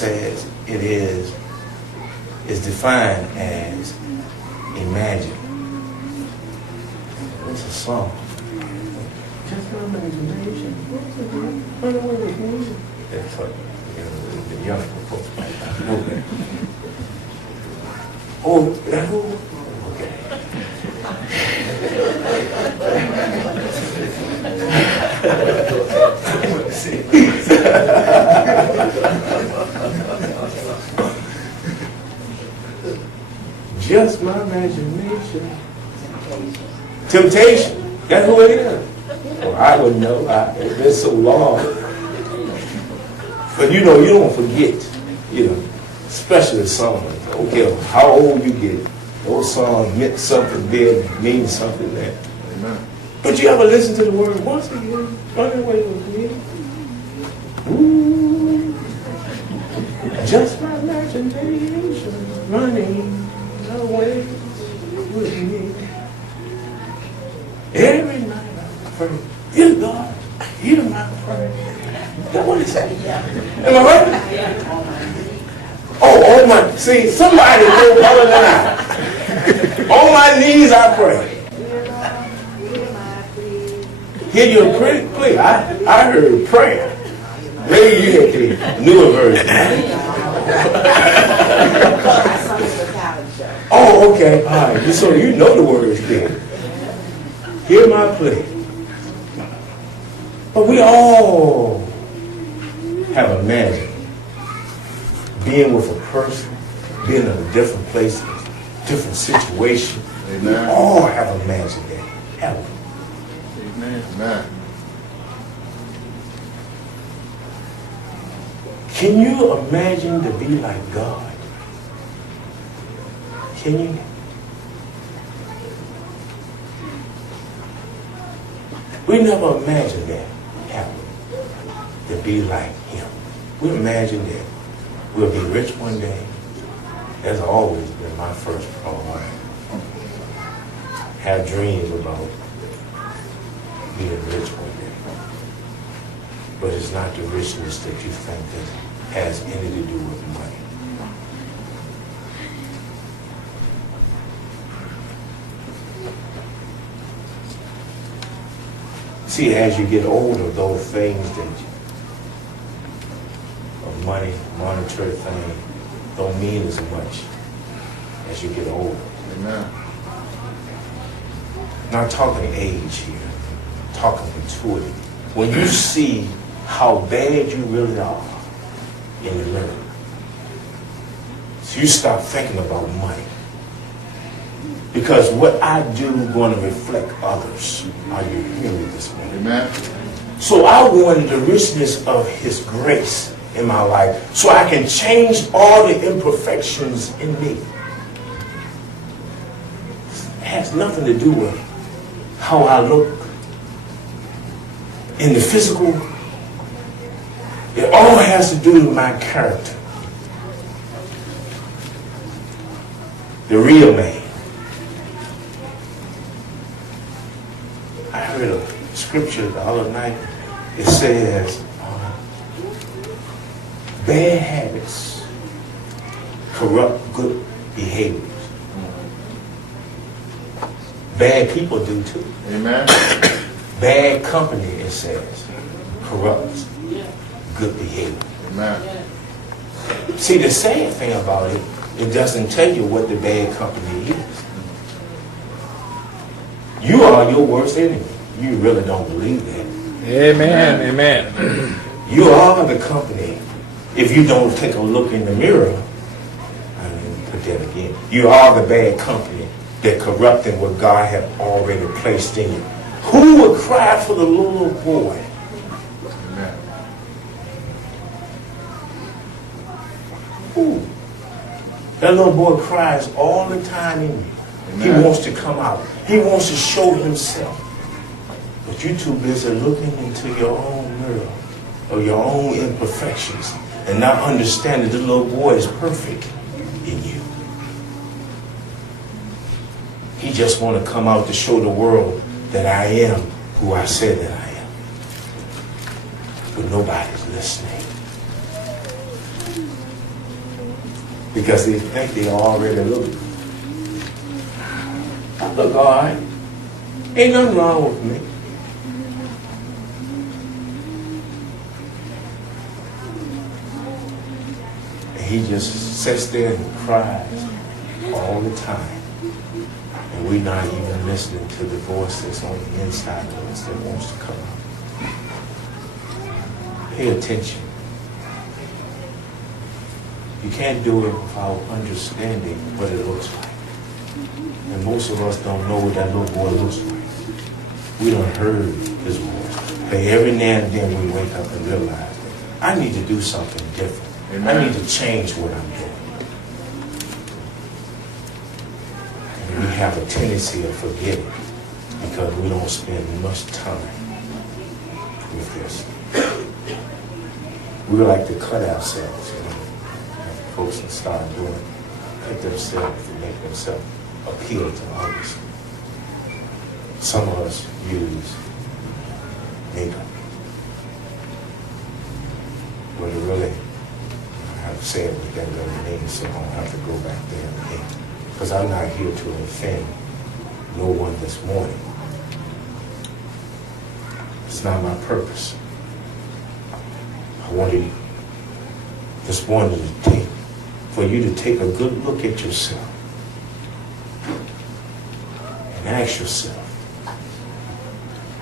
says it is defined as imagine. It's a song. Just my imagination. That's what the young folks might know that. Oh, just my imagination. Temptation. That's who it is. Well, I wouldn't know. It's been so long. But you don't forget, especially songs. I don't care how old you get. Those songs meant something big, mean something there. Amen. But you ever listen to the word once again? Running away with me. Ooh. Just my imagination running away with me. Every night I pray, dear God, hear my prayer. That's what it says. Am I right? Oh my, see, somebody know better than I. On my knees I pray. Hear your plea. I heard prayer. Maybe you had the newer version. Oh, okay. All right. So you know the words then. Hear my plea. But we all have imagined being with a person, being in a different place, different situation. Amen. We all have imagined that, haven't we? Amen. Amen. Can you imagine to be like God? Can you? We never imagined that, have we? To be like Him. We imagine that we'll be rich one day. That's always been my first priority. Have dreams about being rich one day. But it's not the richness that you think that has anything to do with money. See, as you get older, those things that of money, monetary thing, don't mean as much as you get older. Amen. Not talking age here, talking maturity. When you see how bad you really are in the mirror, so you stop thinking about money. Because what I do is going to reflect others. Are you hearing me this morning? Amen. So I wanted the richness of His grace in my life so I can change all the imperfections in me. It has nothing to do with how I look in the physical. It all has to do with my character. The real man. I heard a scripture the other night. It says, bad habits corrupt good behaviors. Bad people do too. Amen. Bad company, it says, corrupts good behavior. Amen. See, the sad thing about it, it doesn't tell you what the bad company is. You are your worst enemy. You really don't believe that. Amen. Amen. You are the company. If you don't take a look in the mirror, put that again. You are the bad company that corrupting what God had already placed in you. Who would cry for the little boy? Amen. Who? That little boy cries all the time in you. Amen. He wants to come out. He wants to show himself. But you're too busy looking into your own mirror or your own imperfections and not understanding the little boy is perfect in you. He just want to come out to show the world that I am who I said that I am. But nobody's listening. because they think they already look. I look all right. Ain't nothing wrong with me. And he just sits there and cries all the time. And we're not even listening to the voice that's on the inside of us that wants to come out. Pay attention. You can't do it without understanding what it looks like. And most of us don't know what that little boy looks like. We done heard his voice. But every now and then we wake up and realize that I need to do something different. Amen. I need to change what I'm doing. And we have a tendency of forgetting because we don't spend much time with this. We like to cut ourselves, you know. And folks that start doing, cut themselves to make themselves appeal to others. Some of us use makeup. But it really, I have to say it with that little name, so I don't have to go back there again. Because I'm not here to offend no one this morning. It's not my purpose. I wanted this morning for you to take a good look at yourself and ask yourself,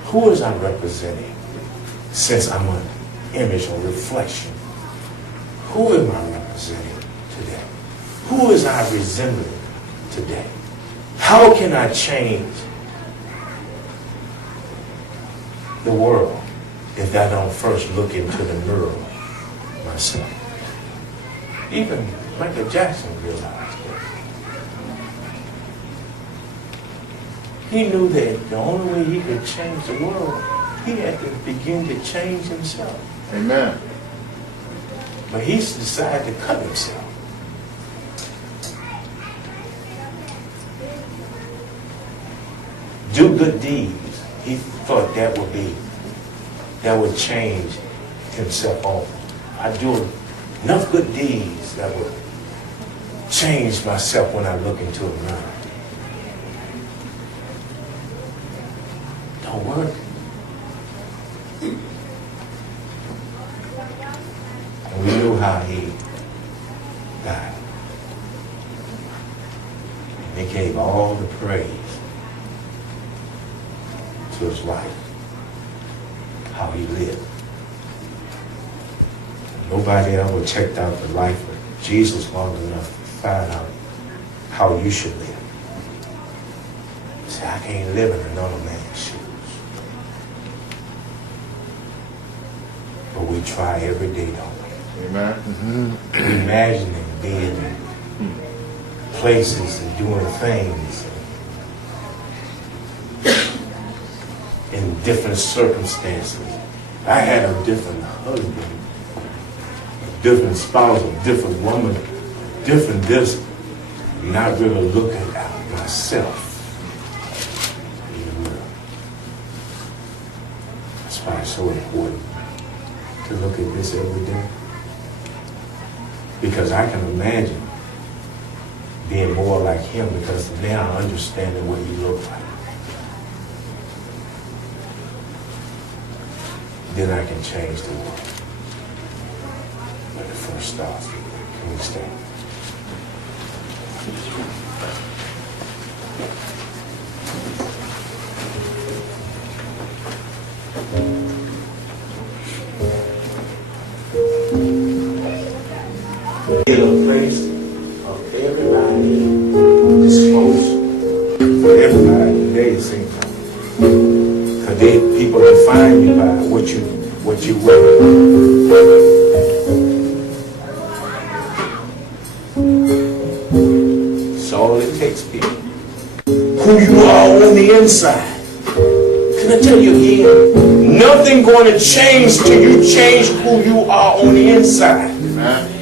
who is I representing since I'm an image or reflection? Who am I representing today? Who is I resembling today? How can I change the world if I don't first look into the mirror myself? Even Michael Jackson realized that. He knew that the only way he could change the world, he had to begin to change himself. Amen. But he decided to cut himself. Do good deeds. He thought that would change himself over. I do enough good deeds that would change myself when I look into a mirror. Don't work. And we knew how he died. And they gave all the praise to his life, how he lived. Nobody ever checked out the life of Jesus long enough to find out how you should live. See, I can't live in another man's shoes. But we try every day, don't we? Amen. We imagine being in places and doing things in different circumstances. I had a different husband, a different spouse, a different woman, different this, not really looking at myself in the mirror. That's why it's so important to look at this every day. Because I can imagine being more like him because now I understand what he looked like. Then I can change the world. But it first starts. Can we stand? In a place of everybody is close. For everybody today it seems like. Because people define you by what you wear. It's all it takes, people. Who you are on the inside. Can I tell you again? Nothing going to change till you change who you are on the inside. Amen.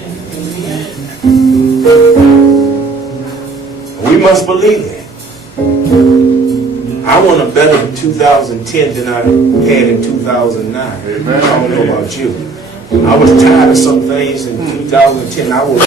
We must believe that. I want a better 2010 than I had in 2009. Amen. I don't know about you. I was tired of some things in 2010. I was